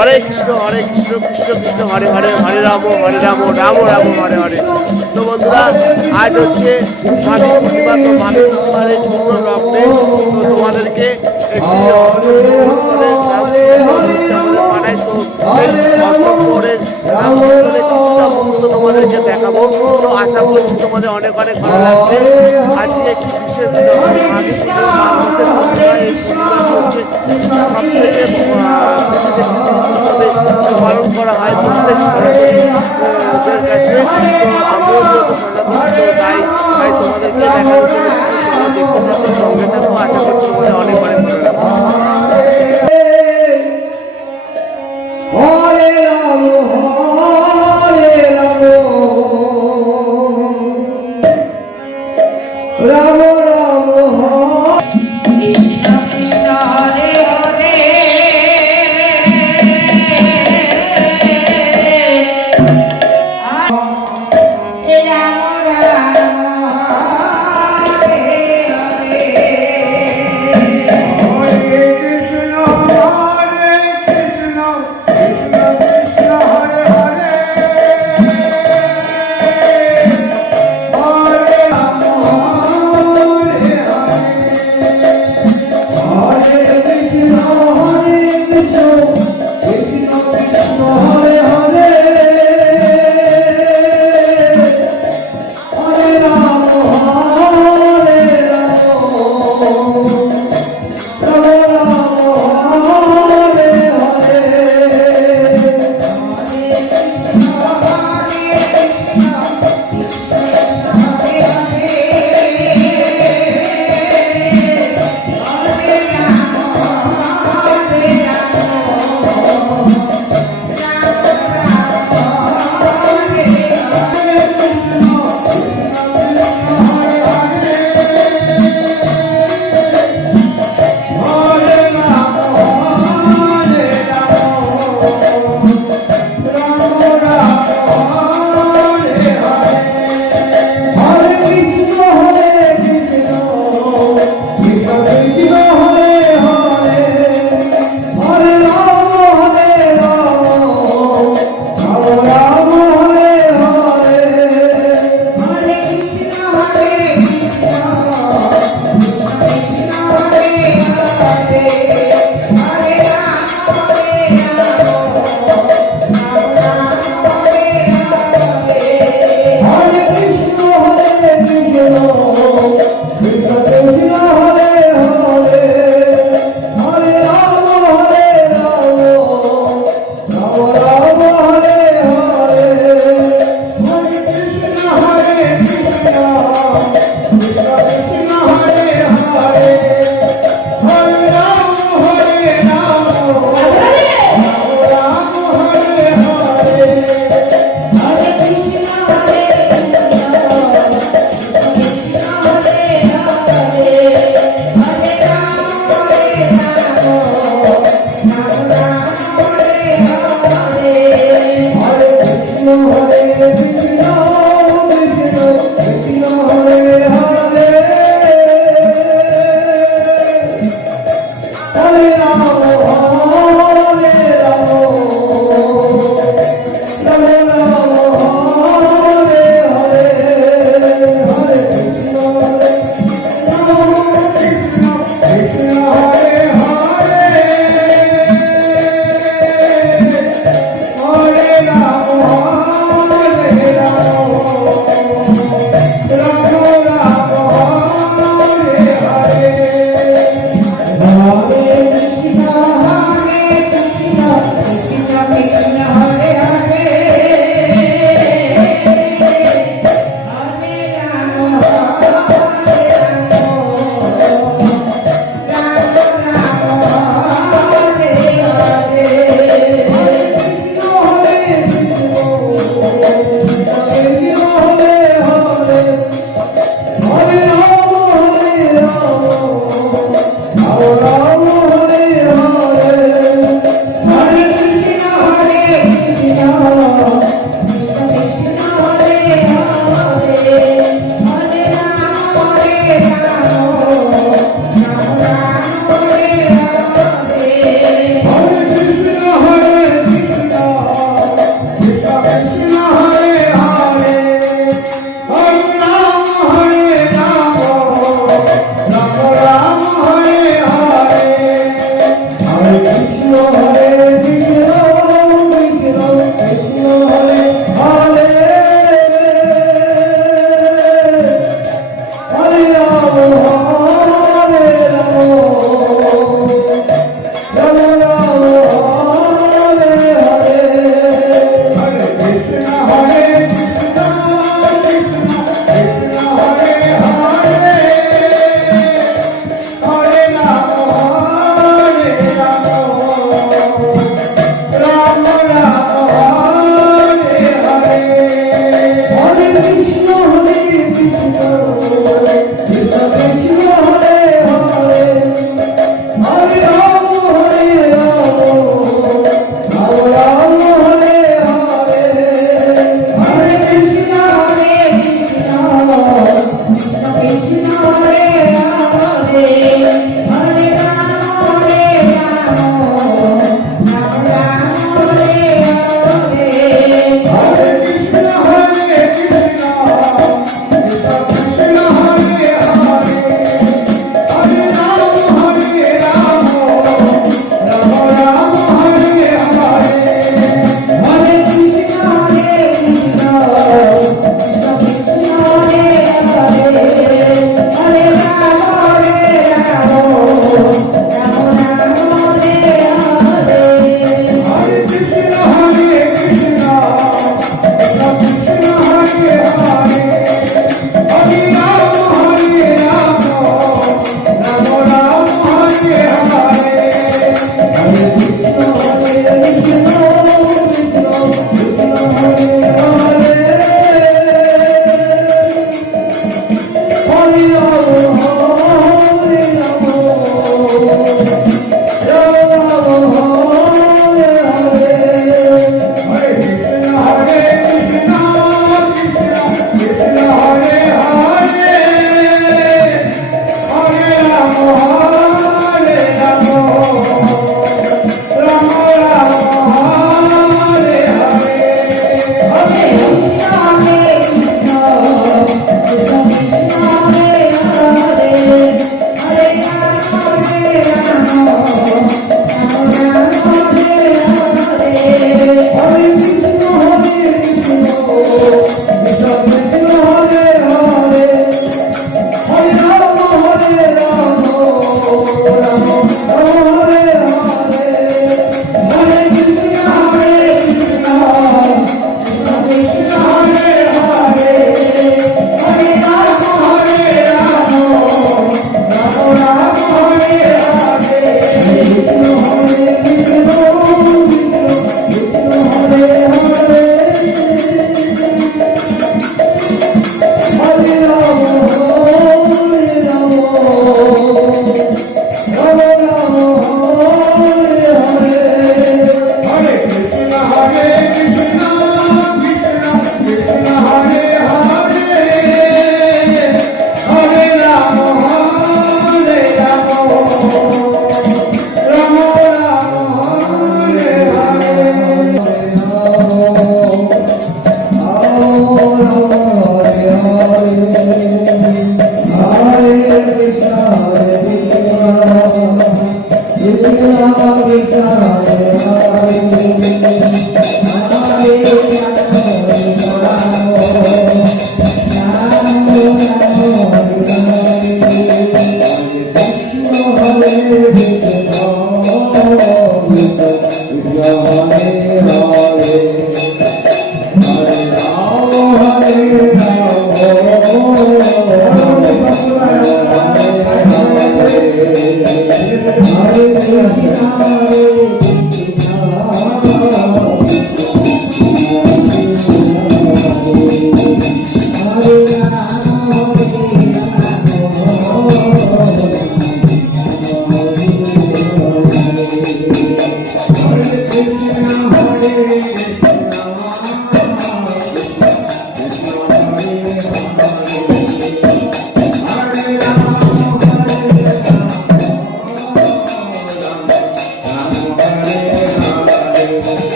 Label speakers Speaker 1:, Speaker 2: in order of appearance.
Speaker 1: হরে কৃষ্ণ হরে কৃষ্ণ কৃষ্ণ কৃষ্ণ হরে হরে হরে রাম হরে রাম রাম রাম হরে হরে। তো বন্ধুরা আজ হচ্ছে স্বামী পূর্ণিমা তো স্বামী পূর্ণিমার এই পূর্ণ লগ্নে তো তোমাদেরকে তো তোমাদেরকে দেখাবো। তো আশা করছি তোমাদের অনেক অনেক ভালো লাগবে। আজকে হচ্ছে পালন করা হয় প্রত্যেক সনাতনীদের কাছে আমিও তোমাদেরকে দেখা দেখতে সঙ্গে